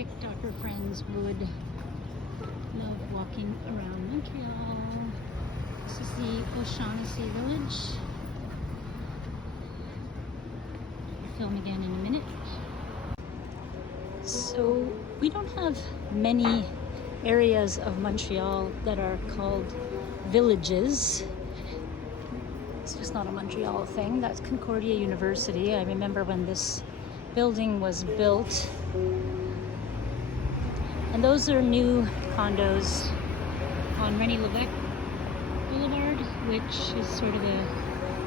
TikToker friends would love walking around Montreal. This is the O'Shaughnessy Village. I'll film again in a minute. So we don't have many areas of Montreal that are called villages. It's just not a Montreal thing. That's Concordia University. I remember when this building was built. And those are new condos on René Lévesque Boulevard, which is sort of the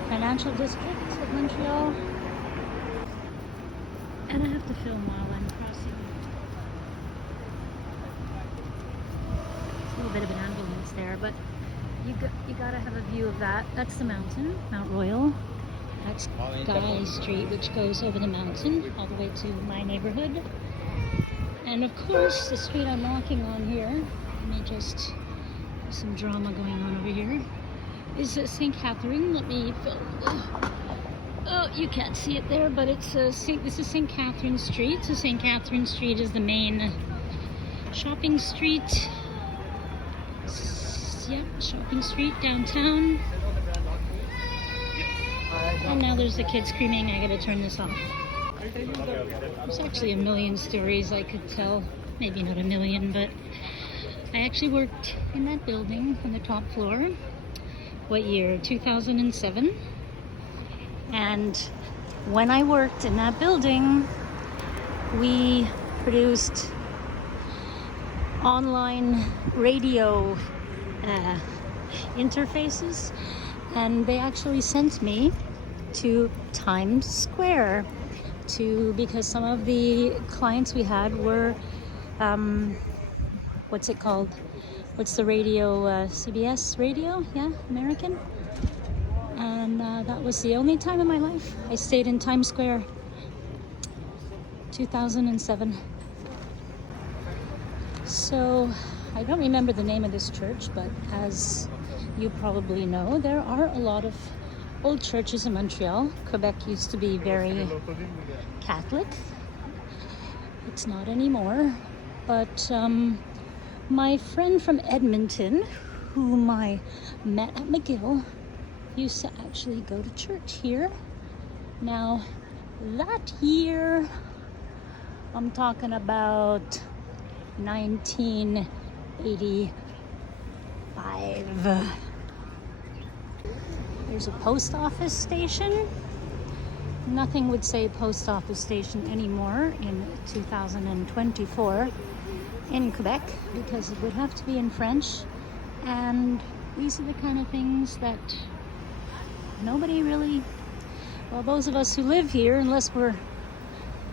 financial district of Montreal. And I have to film while I'm crossing. It's a little bit of an ambulance there, but you gotta have a view of that. That's the mountain, Mount Royal. That's Guy Street, which goes over the mountain all the way to my neighborhood. And of course, the street I'm walking on here, let me just, there's some drama going on over here, is St. Catherine. Let me film. Oh, you can't see it there, but it's this is St. Catherine Street. So St. Catherine Street is the main shopping street. Yep, shopping street downtown. And now there's the kid screaming. I gotta turn this off. There's actually a million stories I could tell. Maybe not a million, but I actually worked in that building on the top floor. What year? 2007. And when I worked in that building, we produced online radio interfaces, and they actually sent me to Times Square because some of the clients we had were what's it called? What's the radio? CBS radio? Yeah, American. And that was the only time in my life I stayed in Times Square. 2007. So I don't remember the name of this church, but as you probably know, there are a lot of old churches in Montreal. Quebec used to be very Catholic. It's not anymore. But my friend from Edmonton, whom I met at McGill, used to actually go to church here. Now, that year, I'm talking about 1985. There's a post office station. Nothing would say post office station anymore in 2024 in Quebec, because it would have to be in French. And these are the kind of things that nobody really, well, those of us who live here, unless we're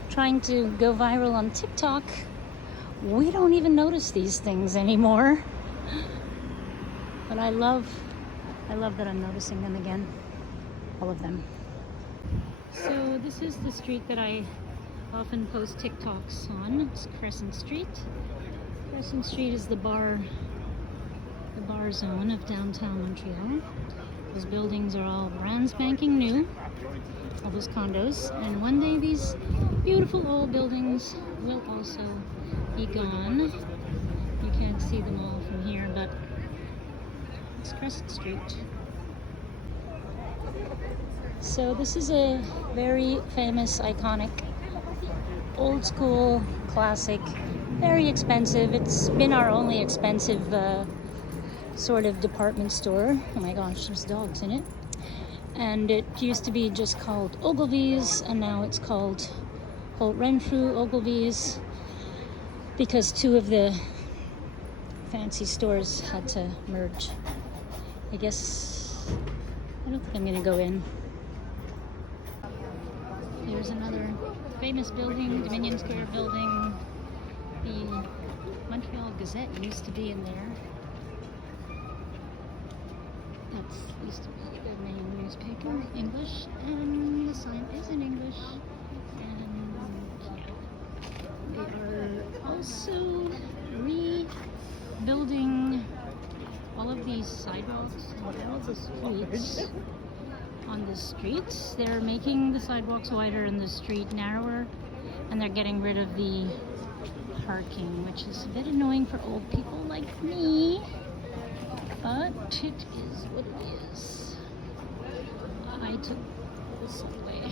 trying to go viral on TikTok, we don't even notice these things anymore. But I love that I'm noticing them again, all of them. So this is the street that I often post TikToks on. It's Crescent Street. Crescent Street is the bar zone of downtown Montreal. Those buildings are all brand spanking new, all those condos. And one day these beautiful old buildings will also be gone. You can't see them all from here, but it's Crescent Street. So this is a very famous, iconic, old school, classic, very expensive. It's been our only expensive sort of department store. Oh my gosh, there's dogs in it. And it used to be just called Ogilvy's, and now it's called Holt Renfrew Ogilvy's, because two of the fancy stores had to merge. I guess, I don't think I'm gonna go in. There's another famous building, Dominion Square building. The Montreal Gazette used to be in there. That used to be the main newspaper, English, and the sign is in English. And they are also rebuilding all of these sidewalks and all of the streets. On the streets, they're making the sidewalks wider and the street narrower, and they're getting rid of the parking, which is a bit annoying for old people like me, but it is what it is. I took the subway.